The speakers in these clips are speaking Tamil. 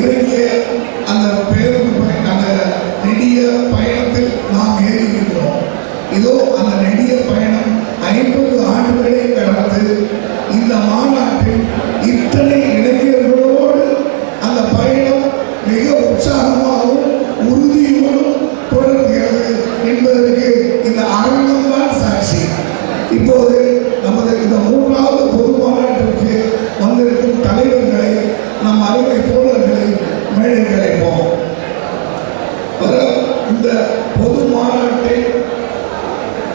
இறங்கிய அந்த பேருந்து அந்த நெடிய பயணத்தில் நாம் ஏறியிருக்கிறோம். இதோ அந்த நெடிய பயணம் 50 ஆண்டுகளை கடந்து இந்த மாநாட்டில் இத்தனை இளைஞர்களோடு அந்த பயணம் மிக உற்சாகமாகவும் உறுதியோடும் தொடர்கிறது என்பதற்கு இந்த அரங்கம் தான் சாட்சி. இப்போது நமது இந்த 3வது பொது மாநாட்டிற்கு வந்திருக்கும் தலைவர்களை நம் அருமை தோழர்களை மேடைக்கு அழைப்போம். இந்த பொது மாநாட்டில்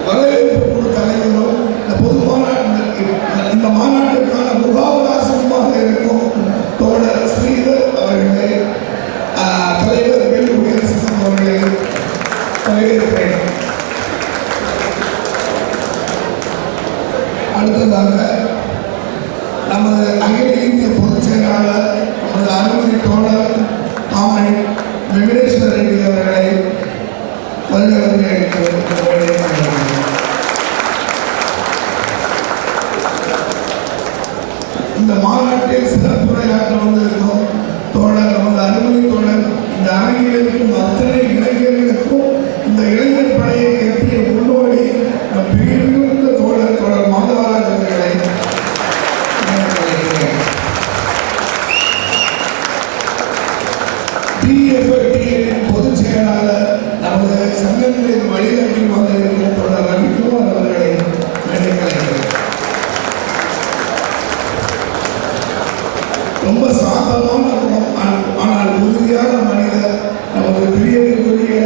வரவேற்பு குழு தலைவரும் இந்த மாநாட்டிற்கான முகாவகாசமாக இருக்கும் தோழர் ஸ்ரீதர் அவர்களை தலைவர் வெல்லுடியரசன் அவர்களை வரவேற்கிறேன். அடுத்ததாக நமது அகில இந்திய பொதுச் செயலாளர் நமது அருமை தோழர் காமெடி வெங்கடேஸ்வர ரெட்டி அவர்களை இந்த மாநாட்டில் சிறப்புரையாற்ற வந்திருக்கும் தோழர் நமது அருமை தோழர் இந்த அரங்கில் இருக்கும் அத்தனை இளைஞர்களுக்கும் இந்த இளைஞர் படையை கட்டிய முன்னோடி நம் பிரிவிருந்த தோழர் மாதவராஜ் அவர்களை டிஎஃப்ஐடியின் பொதுச் செயலாளர் நமது சங்கங்களின் வழிகாட்டியுமாக இருக்கும் தோழர் ரவிக்குமார் அவர்களை மேடைக்கிறேன். ரொம்ப சாந்தமான குணம் ஆனால் உறுதியான மனிதர் நமது பிரியத்திற்குரிய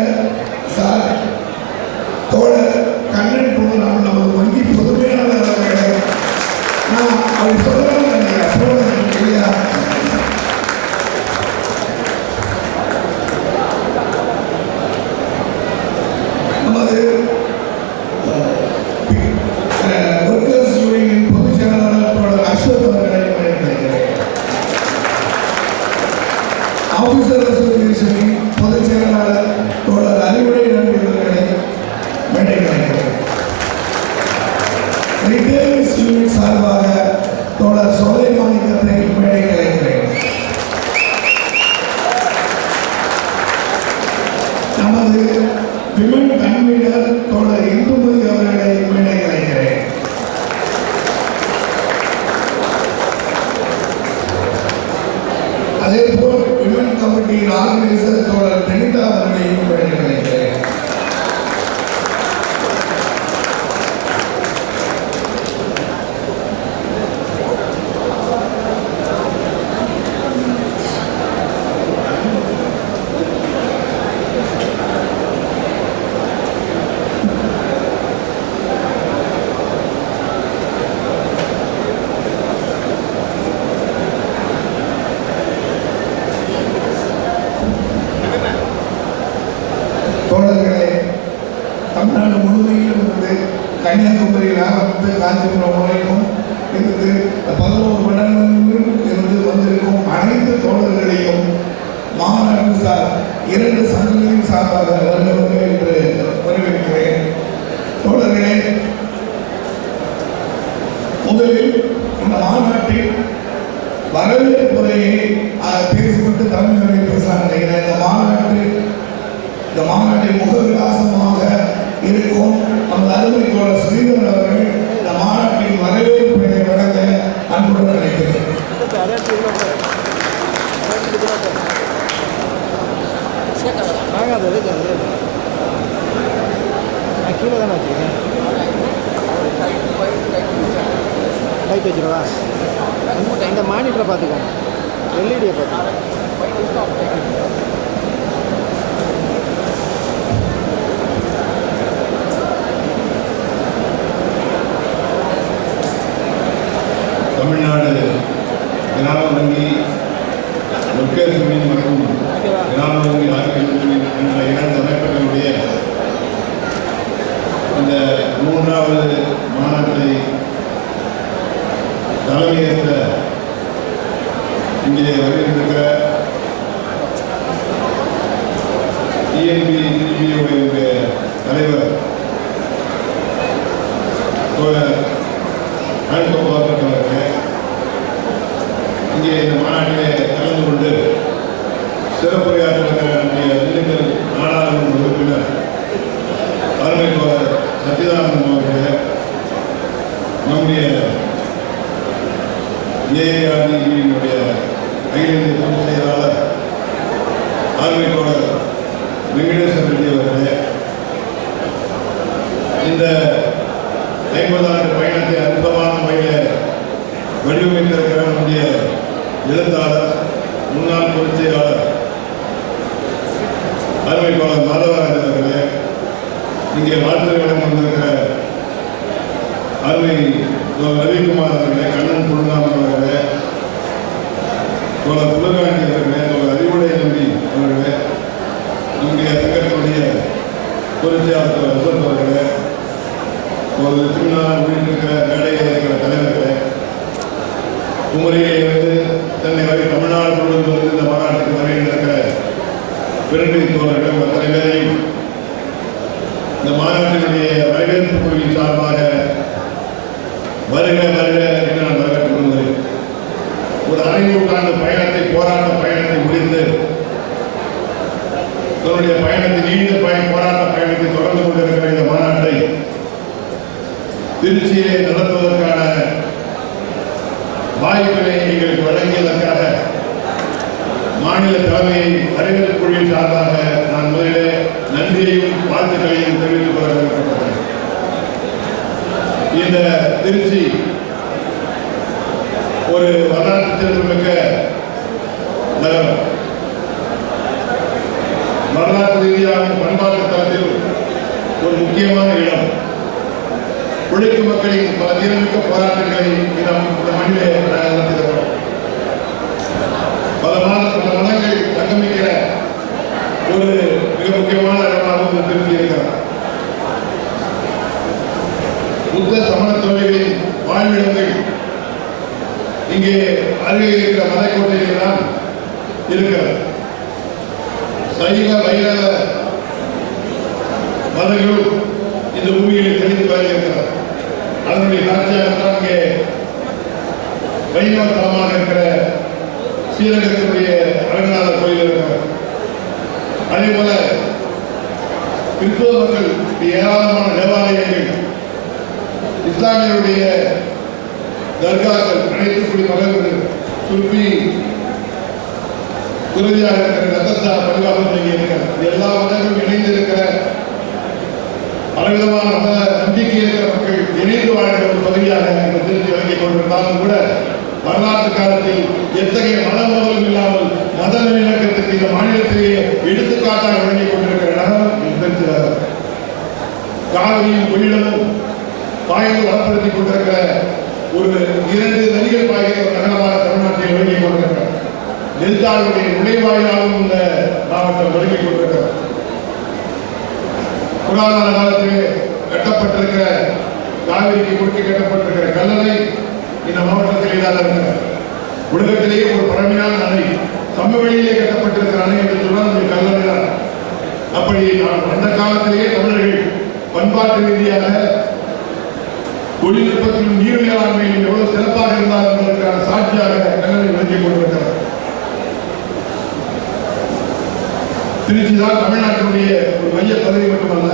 தோழர் கண்ணன் குணம் நமது வங்கி பொதுமையாளர் அவர்களை நான் அவர் சொல்லலாம் இல்லையா நமது ஒர்க்கர்ஸ் யூனியனின் பொதுச் செயலாளர் தோழர் அஸ்வத் அவர்களை ஆபீசர் அசோசியேஷனின் பொதுச் செயலாளர் தோழர் அறிவுரை நன்றி அவர்களை மேடைக்கிறேன். ரிட்டைலர்ஸ் யூனிட் சார்பாக தோழர் சோலை மாணிக்கத்தை மேடைக்கிறேன். நமது விமன் கன்வீனர் தோழர் இந்துமதி அவர்களை மேடைக்கிறேன். அதேபோல் விமன் கமிட்டியின் ஆர்கனைசர் தோழர் டெனிதா அவர்களையும் மேடைக்கிறேன். தோழர்களே, தமிழ்நாடு முழுமையிலும் இருந்து கன்னியாகுமரியில் ஆரம்பித்து காஞ்சிபுரம் வரைக்கும் இருந்து 11 மண்டலங்களிலும் இருந்து வந்திருக்கும் அனைத்து தோழர்களையும் மாநாட்டு 2 சங்கங்களின் சார்பாக வருகிறவர்கள் என்று வரவேற்கிறேன். தோழர்களே, முதலில் இந்த மாநாட்டில் வரவேற்புரையை பேசிவிட்டு தலைமையுரை பேசலாம் நினைக்கிறேன். இந்த மாநாட்டில் முகவிலாசமாக இருக்கும் நமது அருமை தோழர் ஸ்ரீதர் அவர்கள் இந்த மாநாட்டில் வரவேற்புரை வழங்க அன்புடன் அழைக்கிறேன். கீழே தானே வச்சுருக்கேன். லைட் வச்சுருவா. இந்த மானிட்டரை பார்த்துக்கோங்க, எல்இடியை பார்த்துக்கோங்க. தமிழ்நாடு கிராம வங்கி ஒர்க்கர்ஸ் யூனியன் மற்றும் கிராம வங்கி ஆர்கனைசேஷன் யூனியன் என்ற 2 அமைப்புகளுடைய இந்த 3வது மாநாட்டை தலைமையேற்ற இங்கே வருகின்ற டிஎன்பியுடைய தலைவர் தோழர் அவர்கள் இங்கே இந்த மாநாட்டிலே கலந்து கொண்டு நம்முடைய ஏஐஆர்டிபியினுடைய அகில இந்திய பொதுச் செயலாளர் ஆர்மி தோழர் வெங்கடேசன் ரெட்டி அவர்களே, இந்த 50 ஆண்டு பயணத்தை அற்புதமான முறையில் வடிவமைத்திருக்கிற நம்முடைய எழுத்தாளர் முன்னாள் பொதுச் செயலாளர் அருமை தோழர் மாதவராஜன் அவர்களே, இங்கே வாழ்த்து வழங்க வந்திருக்கிற அருமை ரவிக்குமார் அவர்களே, கண்ணன் குருநாமன் அவர்களே, தோழர் புலகாண்டி அவர்களே, தோழர் அறிவுடை நம்பி அவர்களே, நம்முடைய சங்கத்தினுடைய பொதுச் செயலாளர் தோழர் அசோக் அவர்களே, ஒரு சின்ன உள்ளிட்டிருக்கிற மேடையில் இருக்கிற தலைவர்களே, குமரியிலே இருந்து சென்னை வரை தமிழ்நாடு முழுவதும் வந்து இந்த மாநாட்டுக்கு வரையில் இருக்கிற பெருமை தோழர்கள் அத்தனை பேரையும் இந்த மாநாட்டினுடைய வரவேற்பு குழுவின் சார்பாக வருக வருக என்று நான் வரவேற்றுக் கொள்கிறேன். ஒரு அரை நூற்றாண்டு பயணத்தை, போராட்ட பயணத்தை முடித்து தன்னுடைய பயணத்தை, நீண்ட போராட்ட பயணத்தை தொடர்ந்து கொண்டிருக்கிற இந்த மாநாட்டை திருச்சியிலே நடத்துவதற்கான வாய்ப்பினை எங்களுக்கு வழங்கியதற்காக மாநில தலைமையை வரவேற்பு குழுவின் சார்பாக நான் முதலிலே நன்றியையும் வாழ்த்துக்களையும் தெரிவித்துக் கொள்ள விரும்புகிறேன். இந்த திருச்சி ஒரு வரலாற்று சிறப்புமிக்க நகரம். வரலாற்று ரீதியாக பண்பாட்டு தளத்தில் ஒரு முக்கியமான இடம். உழைக்கும் மக்களின் பல தீரமிக்க போராட்டங்களை இந்த மண்ணிலே நடத்துகிறோம். பல மதங்கள் சங்கமிக்கிற ஒரு மிக முக்கியமான இடமாக திருச்சி இருக்கிறார். புத்த சமண தொழில்களின் வாழ்விடங்கள் இங்கே அருகே இருக்கிற மலைக்கோட்டையில் தான் இருக்கிறது. சைவ வைரவ மதங்களும் இந்த பூமியில் தெளிந்து வருகிறார். அதனுடைய காட்சியாகத்தான் இங்கே வைணவ தலமாக இருக்கிற ஸ்ரீரங்கத்தினுடைய அரங்கநாதர் கோயில் இருக்கிறார். அதே போல கிறிஸ்துவ மக்கள் ஏராளமான தேவாலயங்கள், இஸ்லாமியருடைய தர்காக்கள், அனைத்து குடி மகன்கள், சுல்பி துறவியாக இருக்கிற ரத்தசா பரிவாரம் இங்கே இருக்கிறது. எல்லா மதங்களும் இணைந்து இருக்கிற பலவிதமான மத நம்பிக்கை இருக்கிற மக்கள் இணைந்து வாழ்கிற ஒரு பகுதியாக இந்த திருச்சி விளங்கிக் கொண்டிருந்தாலும் கூட வரலாற்று காலத்தில் எத்தகைய மத மோதலும் இல்லாமல் மத நல்லிணக்கத்துக்கு இந்த மாநிலத்திலேயே எடுத்துக்காட்டாக விளங்கிக் கொண்டிருக்கிற நகரம் திருச்சி நகரம். காவிரியும் கொள்ளிடமும் பாய்ந்து வளப்படுத்திக் கொண்டிருக்கிற ஒரு 2 நதிகள் பாய்கிற ஒரு நகரமாக தமிழ்நாட்டில் விளங்கிக் கொண்டிருக்கிறார். டெல்டாவுடைய நுழைவாயிலாகவும் இந்த மாவட்டம் விளங்கிக் கொண்டிருக்கிறார். புராதன காலத்திலே கட்டப்பட்டிருக்கிற காவிரிக்கு குறுக்கே கட்டப்பட்டிருக்கிற கல்லணை இந்த மாவட்டத்திலே தான் இருக்கிறார். உலகத்திலேயே ஒரு பழமையான அணை, சமவெளியிலே கட்டப்பட்டிருக்கிற அணை என்று சொன்னால் இந்த கல்லணை தான். அப்படி அந்த காலத்திலேயே தமிழர்கள் பண்பாட்டு ரீதியாக தொழில்நுட்பத்திலும் நீர் மேலாண்மையிலும் எவ்வளவு சிறப்பாக இருந்தார் என்பதற்கான சாட்சியாக கல்லணை விளங்கிக் கொண்டிருக்கிறார். திருச்சி தான் தமிழ்நாட்டினுடைய ஒரு மைய பகுதி மட்டுமல்ல,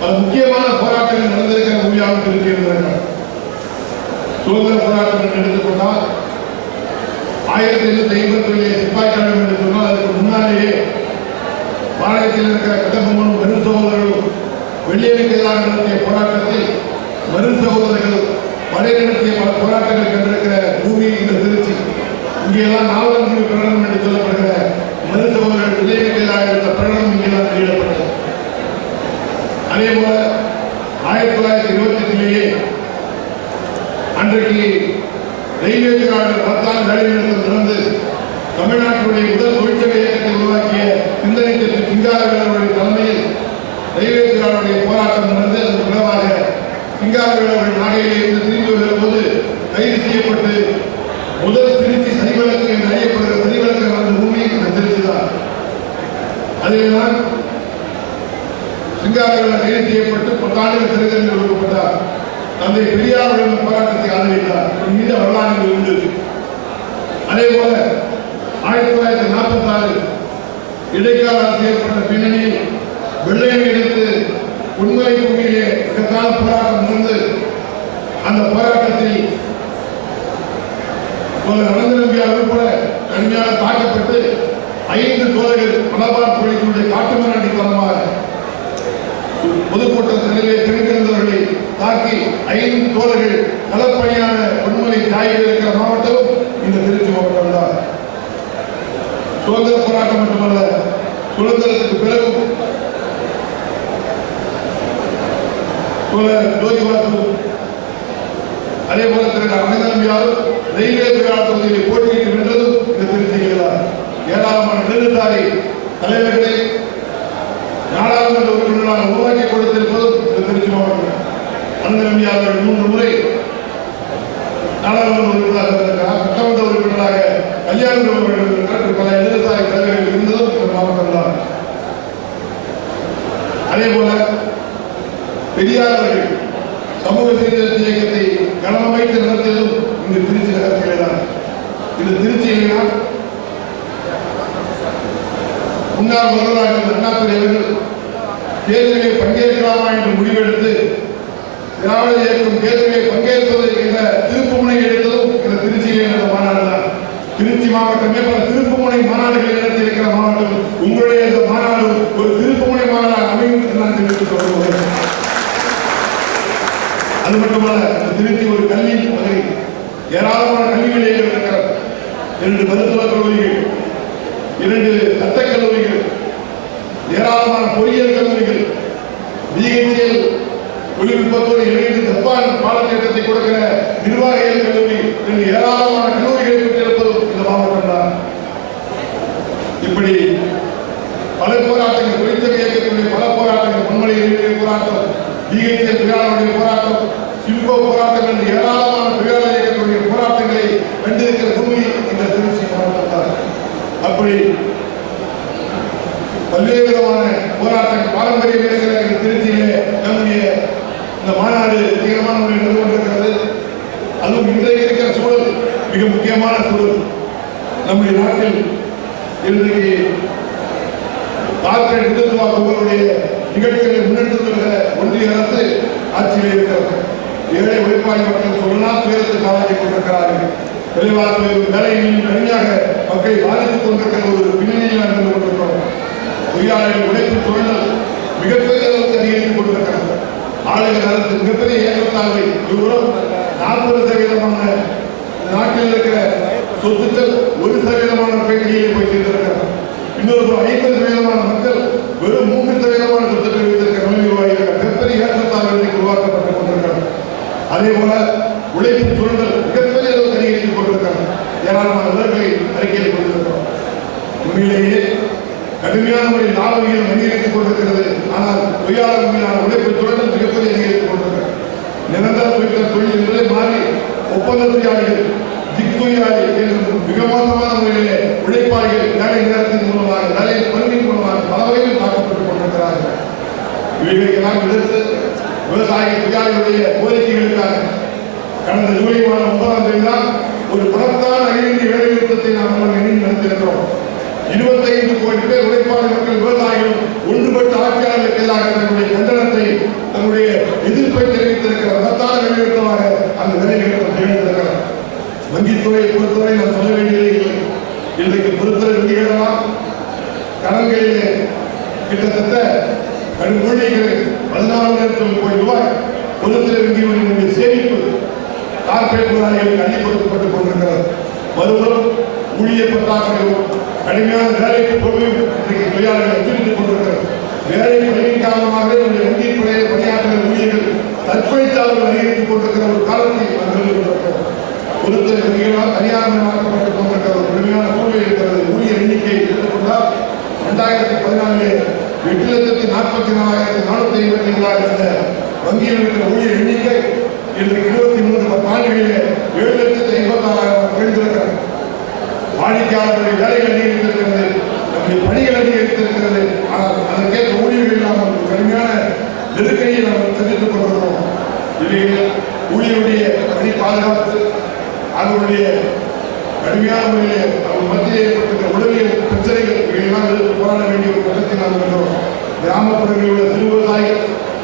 பல முக்கியமான போராட்டங்கள் நடந்திருக்கிற பூமியாகவும் திருச்சி இருக்கிறார். சுதந்திர போராட்டம் என்று எடுத்துக்கொண்டால் 1857 சிப்பாய் கழகம் என்று சொன்னால் அதற்கு முன்னாலேயே பாளையத்தில் இருக்கிற கட்டபொம்மனும் மரு சகோதரர்களும் வெள்ளியனுக்கு எதிராக நடத்திய போராட்டத்தில் மரு சகோதரர்கள் படை நடத்திய பல போராட்டங்கள் கண்டிருக்கிற பூமி இந்த திருச்சி. இங்கேதான் நாவலஞ்சிவு பிரகடனம் என்று சொல்லப்படுகிற மரு சகோதரர்கள் வெள்ளியனுக்கு எதிராக இருந்த பிரகடனம் இங்கேதான் வெளியிடப்பட்டது. அதே போல 1928 அன்றைக்கு ரயில்வே தொழிலாளர்கள் 10 ஆண்டு வேலை நிறுத்தம் நடந்து தமிழ்நாட்டினுடைய முதல் தொழிற்சங்க இயக்கத்தை உருவாக்கிய சிந்தனை சற்று சிங்காரவேலருடைய தலைமையில் ரயில்வே தொழிலாளருடைய போராட்டம் நடந்து அதன் விளைவாக சிங்காரவேலர்கள் நாகையில் இருந்து திரும்பி வருகிற போது கைது செய்யப்பட்டு முதல் திருச்சி சரிவிளக்கு என்று அறியப்படுகிற சரிவிளக்கு நடந்த பூமி இந்த திருச்சி தான். அதில்தான் சிங்காரவேலர் கைது செய்யப்பட்டு 10 ஆண்டுகள் சிறை தண்டனை கொடுக்கப்பட்டார். தந்தை பெரியார் போராட்டத்தை ஆதரித்தார். மீது வரலாறு உண்டு. அதே போல 1940 அந்த போராட்டத்தில் நடந்த நம்பியார் உட்பட கடுமையாக தாக்கப்பட்டு 5 தோழர்கள் மலபார் போலீசுடைய காட்டுமிராண்டி தனமாக பொதுக்கூட்டத்திலே திறந்திருந்தவர்களை தாக்கி 5 தோழர்கள் களப்பணியான பொன்மலை தாயில் இருக்கிற மாவட்டமும் இந்த திருச்சி மாவட்டம் தான். சுதந்திர போராட்டம் மட்டுமல்ல, சுதந்திரத்துக்கு பிறகும் ஜோதிபாசு அதே போல திரு அமைந்த நம்பியாரும் ரயில்வே தொழிலாளர் தொகுதியை போட்டியிட்டு வென்றதும் இந்த திருச்சியில் தான். ஏராளமான இடதுசாரி தலைவர்களை நாடாளுமன்ற உறுப்பினராக உருவாக்கி கொடுத்திருப்பதும் இந்த திருச்சி மாவட்டம். அமைந்த நம்பியார் 3 முறை நாடாளுமன்ற உறுப்பினராக இருக்கிறார். சட்டமன்ற உறுப்பினராக கல்யாணம் பல இடதுசாரி தலைவர்கள் இருந்ததும் இந்த மாவட்டம் தான். அதே போல பெரியார் அவர்கள் சமூக சீர்திருத்த இயக்கத்தை களமமைத்து நடத்தியதும் இந்த திருச்சி நகரத்திலே தான். இந்த திருச்சியிலே தான் முன்னாள் முதல்வராக அண்ணாதுரை அவர்கள் தேர்தலில் பங்கேற்கலாமா என்று முடிவெடுத்து திராவிட இயக்கம் தேர்தலில் பங்கேற்பது என்ற திருப்புமுனை எடுத்ததும் இந்த திருச்சியிலே நடந்த மாநாடு தான். திருச்சி மாவட்டமே பல திருப்புமுனை மாநாடுகளை நடத்தியிருக்கிற மாவட்டம். உங்களுடைய இந்த மாநாடு ஒரு திருப்புமுனை மாநாடாக அமையும் என்று நான் தெரிவித்துக் கொள்கிறேன். அது மட்டுமல்ல, திருச்சி ஒரு கல்வி பகுதி. ஏராளமான கல்வி நிலையங்கள் இருக்கிறது. 2 மருத்துவக் கல்லூரிகள், 2 சட்டக் கல்லூரிகள், ஏராளமான பொறியியல் கல்லூரிகள், பிஹெச்எல் தொழில்நுட்பத்தோடு இணைந்து ஜப்பான் பாடத்திட்டத்தை கொடுக்கிற நிர்வாகிகள் கல்லூரி என்று ஏராளமான கல்லூரிகளை பெற்றிருப்பதும் இந்த மாவட்டம் தான். இப்படி பல போராட்டங்கள், தொழிற்சங்க இயக்கத்துடைய பல போராட்டங்கள், பொன்மலை போராட்டம், பிஹெச்எல் தொழிலாளர்களுடைய போராட்டம், சில்கோ போராட்டம் என்று ஏராளமான தொழிலாளர் இயக்கத்துடைய போராட்டங்களை கண்டிருக்கிற பூமி இந்த திருச்சி மாவட்டம் தான். அப்படி பல்வேறு விதமான போராட்டங்கள் பாரம்பரியம் இருக்கிற இந்த திருச்சியிலே நம்முடைய இந்த மாநாடு தீவிரமான முறையில் நடந்து கொண்டிருக்கிறது. அதுவும் இன்றைக்கு இருக்கிற சூழல் மிக முக்கியமான சூழல். நம்முடைய நாட்டில் இன்றைக்கு கார்ப்பரேட் இந்துத்துவ குழுக்களுடைய நிகழ்ச்சிகளை முன்னெடுத்து வருகிற ஒன்றிய அரசு ஆட்சியில் இருக்கிறது. ஏழை உழைப்பாளி மக்கள் சொல்லலாம் துயரத்துக்கு ஆளாகி கொண்டிருக்கிறார்கள். விலைவாசி வேலையிலும் கடுமையாக மக்களை பாதித்துக் கொண்டிருக்கிற ஒரு பின்னணியில் நடந்து கொண்டிருக்கிறோம். தொழிலாளர்கள் உழைப்பு சூழல் மிகப்பெரிய அளவுக்கு அதிகரித்துக் கொண்டிருக்கிறது. ஆளுநர் அரசு மிகப்பெரிய ஏற்றத்தாழ்வை இவரும் 40% நாட்டில் இருக்கிற சொத்துக்கள் 1% பேட்டியை போய் சேர்ந்திருக்கிறார். இன்னொரு 50% மக்கள் வெறும் 3% சொத்துக்கள் வைத்திருக்கிற நிலை உருவாகியிருக்கிறார். மிகப்பெரிய ஏற்றத்தாழ்வை உருவாக்கப்பட்டுக் கொண்டிருக்கிறார். அதே போல உழைப்பு சூழல் மிகப்பெரிய அளவுக்கு அதிகரித்துக் கொண்டிருக்கிறார். ஏராளமான விவரங்களை அறிக்கையில் கொண்டிருக்கிறோம். உண்மையிலேயே கடுமையான முறையில் லாப விகிதம் அதிகரித்துக் கொண்டிருக்கிறது. ஆனால் தொழிலாளர் மீதான உழைப்பு சூழல் மிகப்பெரிய அதிகரித்துக் கொண்டிருக்கிறது. நிரந்தர தொழில் என்பதை மாறி ஒப்பந்த தொழிலாளிகள், ஜிக் தொழிலாளி என்று மிக மோசமான முறையிலே உழைப்பாளிகள் வேலை நேரத்தின் மூலமாக, வேலை பருவின் மூலமாக பல வகையில் தாக்கப்பட்டுக் கொண்டிருக்கிறார்கள். இவைகளெல்லாம் எதிர்த்து விவசாய தொழிலாளிகளுடைய கோரிக்கைகளுக்காக கடந்த ஜூலை மாதம் 9ஆம் தேதி தான் ஒரு பணத்தான அகில வேலை நிறுத்தத்தை நாம் இணைந்து நடத்தியிருக்கிறோம். 25 கோடி பேர் உழைப்பாளி மக்கள் விவசாயிகள் ஒன்றுபட்டு ஆட்சியாளர்களுக்கு எதிராக தங்களுடைய கண்டனத்தை, தங்களுடைய எதிர்ப்பை தெரிவித்திருக்கிற மகத்தான வேலை நிறுத்தமாக அந்த வேலை நிறுத்தம் திகழ்ந்திருக்கிறது. வங்கித்துறையை பொறுத்தவரை நான் சொல்ல வேண்டியதே இல்லை. இன்றைக்கு பொறுத்தவரை வங்கிகளெல்லாம் கடன்களிலே கிட்டத்தட்ட மூழ்கிகள் 14,000 கோடி ரூபாய் பொதுத்துறை வங்கிகளுடைய சேமிப்பு கார்ப்பரேட் முதலாளிகளுக்கு அள்ளி கொடுக்கப்பட்டுக் கொண்டிருக்கிறது. மறுபுறம் ஊழியர் பற்றாக்குறையும் கடுமையான வேலைக்கு பொருளையும் இன்றைக்கு தொழிலாளர்கள் அச்சுறுத்திக் கொண்டிருக்கிறது. வேலை பணியின் காரணமாக வங்கி துறையில் பணியாற்றுகிற ஊழியர்கள் தற்கொலைத்தாளர்கள் அதிகரித்துக் கொண்டிருக்கிற ஒரு காலத்தில் நாங்கள் கொண்டிருக்கிறோம். பொதுத்துறை வங்கிகளால் தனியார்மயமாக்கப்பட்டுக் கொண்டிருக்கிற ஒரு கடுமையான சூழ்நிலை இருக்கிறது. ஊழியர் எண்ணிக்கை எடுத்துக்கொண்டால் 2014 8,44,457 இருந்த வங்கியில் இருக்கிற ஊழியர் எண்ணிக்கை இன்றைக்கு 23 ஆண்டுகளிலே 7,56,000 குறைந்திருக்கிறது. வாடிக்கையாளர்களுடைய வேலைகள் அதிகரித்திருக்கிறது, நம்முடைய பணிகள் அதிகரித்திருக்கிறது. ஆனால் அதற்கேற்ற ஊழியர்கள் இல்லாமல் கடுமையான நெருக்கடியை நாம் சந்தித்துக் கொண்டிருக்கிறோம். இவைகள் ஊழியருடைய பணி பாதுகாப்பு, அவர்களுடைய கடுமையான முறையிலே அவர் மத்தியில் ஏற்பட்டிருக்கிற உடலியல் பிரச்சனைகள் இவையெல்லாம் எதிர்த்து போராட வேண்டிய ஒரு கட்டத்தில் நாம் இருக்கிறோம். கிராமப்புறங்களில் உள்ள சிறு விவசாயிகள்,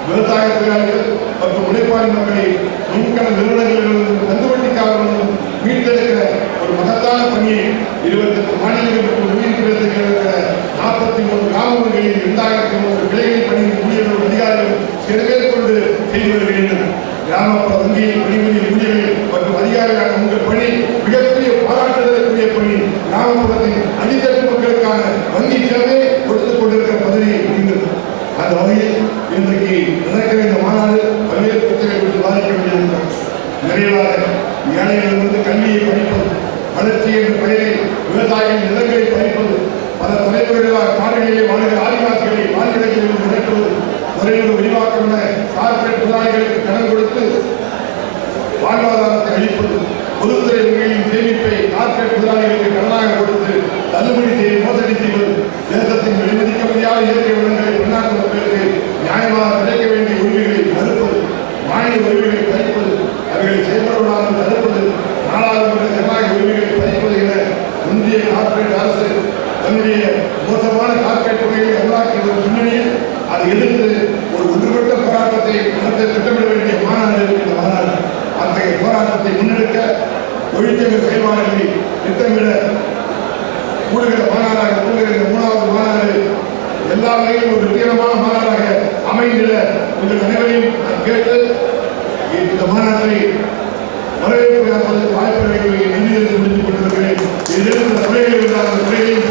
விவசாய தொழிலாளர்கள் மற்றும் உழைப்பாளி மக்களை முன்கள நிறுவனங்களிலிருந்து கந்துவட்டிக்காரர்களும் மீட்டெடுக்கிற ஒரு மகத்தான பணியை 28 மாநிலங்கள் மற்றும் யூனியன் பிரதேசத்தில் இருக்கிற 43 கிராமங்களில் 2003 விலைகள் பணி ஊழியர்கள் அதிகாரிகள் சிறமேற்கொண்டு செய்து வருகின்றனர். கிராமப்புற வங்கியில் பணிபுரியும் ஊழியர்கள் மற்றும் அதிகாரிகளான உங்கள் பணி மிகப்பெரிய பாராட்டுதலுக்குரிய பணி. கிராமப்புறத்தின் அடித்தட்டு மக்களுக்கான வங்கி சேவை கொடுத்துக் கொண்டிருக்கிற பதவி நீங்கள். அந்த வகையில் இன்றைக்கு நடக்கிற இந்த மாநாடு பல்வேறு பிரச்சனைகள் குறித்து பாதிக்க வேண்டியிருக்கிறது. நிறைவாக ஏழைகளிலிருந்து கல்வியை படிப்பது, வளர்ச்சி என்ற பெயரில் விவசாயிகள் நிலங்களை பறிப்பது, பல தலைமுறைகளாக காடுகளிலே வாழ்கிற ஆதிவாசிகளை வாழ்விடங்களில் நிரப்புவது, முறையோடு விரிவாக்கம் என கார்ப்பரேட் முதலாளிகளுக்கு கடன் கொடுத்து வாழ்வாதாரத்தை அளிப்பது, பொதுத்துறை வங்கிகளின் சேமிப்பை கார்ப்பரேட் முதலாளிகளுக்கு கடனாக கொடுத்து தள்ளுபடி செய்து மோசடி செய்வது, தேசத்தின் வெளிமதிக்க முடியாத இயற்கை வளங்களை பன்னாட்டு மக்களுக்கு நியாயமாக கிடைக்க வேண்டிய உரிமைகளை மறுப்பது, மாநில உரிமைகளை பறிப்பது, அவர்களை செயல்படுவதாக தடுப்பது, நாடாளுமன்ற ஜனநாயக உரிமைகளை பறிப்பது என இந்திய கார்ப்பரேட் அரசு தன்னுடைய மோசமான கார்ப்பரேட் கொள்கைகளை அமலாக்கி வரும் பின்னணியில் அதை எதிர்த்து ஒரு ஒன்றுபட்ட போராட்டத்தை நடத்த திட்டமிட வேண்டிய மாநாடு இந்த மாநாடு. அத்தகைய போராட்டத்தை முன்னெடுக்க தொழிற்சங்க செயல்பாடுகளை திட்டமிட கூடுகிற மாநாடாக கூடுகிற இந்த 3வது மாநாடு எல்லா வகையிலும் ஒரு தீவிரமான மாநாடாக அமைந்திட உங்கள் அனைவரையும் நான் கேட்டு இந்த மாநாட்டை வரவேற்பு வாய்ப்புகளை நன்றி முடித்துக் கொண்டிருக்கிறேன். இதிலிருந்து துறைகளில் துறைகளையும்